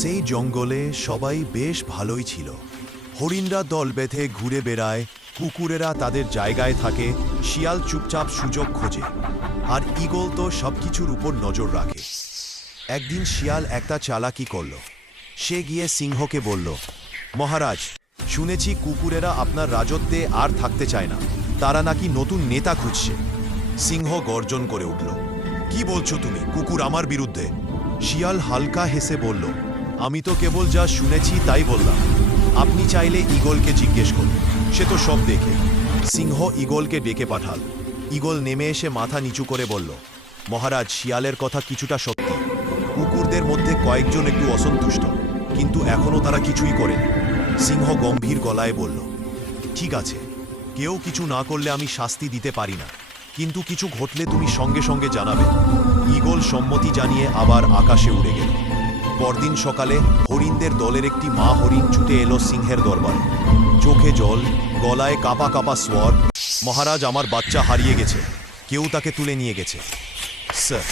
সেই জঙ্গলে সবাই বেশ ভালোই ছিল। হরিণরা দল বেঁধে ঘুরে বেড়ায়, কুকুরেরা তাদের জায়গায় থাকে, শিয়াল চুপচাপ সুযোগ খোঁজে, আর ঈগল তো সবকিছুর উপর নজর রাখে। একদিন শিয়াল একটা চালাকি করল। সে গিয়ে সিংহকে বলল, মহারাজ, শুনেছি কুকুরেরা আপনার রাজত্বে আর থাকতে চায় না, তারা নাকি নতুন নেতা খুঁজছে। সিংহ গর্জন করে উঠল, কি বলছো তুমি? কুকুর আমার বিরুদ্ধে? শিয়াল হালকা হেসে বলল, আমি তো কেবল যা শুনেছি তাই বললাম। আপনি চাইলে ঈগলকে জিজ্ঞেস করুন, সে তো সব দেখে। সিংহ ঈগলকে ডেকে পাঠাল। ঈগল নেমে এসে মাথা নিচু করে বলল, মহারাজ, শিয়ালের কথা কিছুটা সত্যি। কুকুরদের মধ্যে কয়েকজন একটু অসন্তুষ্ট, কিন্তু এখনও তারা কিছুই করেনি। সিংহ গম্ভীর গলায় বলল, ঠিক আছে, কেউ কিছু না করলে আমি শাস্তি দিতে পারি না, কিন্তু কিছু ঘটলে তুমি সঙ্গে সঙ্গে জানাবে। ঈগল সম্মতি জানিয়ে আবার আকাশে উড়ে গেল। পরদিন সকালে হরিণদের দলের একটি মা হরিণ ছুটে এলো সিংহের দরবারে। চোখে জল, গলায় কাঁপা কাঁপা স্বর, মহারাজ, আমার বাচ্চা হারিয়ে গেছে, কেউ তাকে তুলে নিয়ে গেছে। স্যার,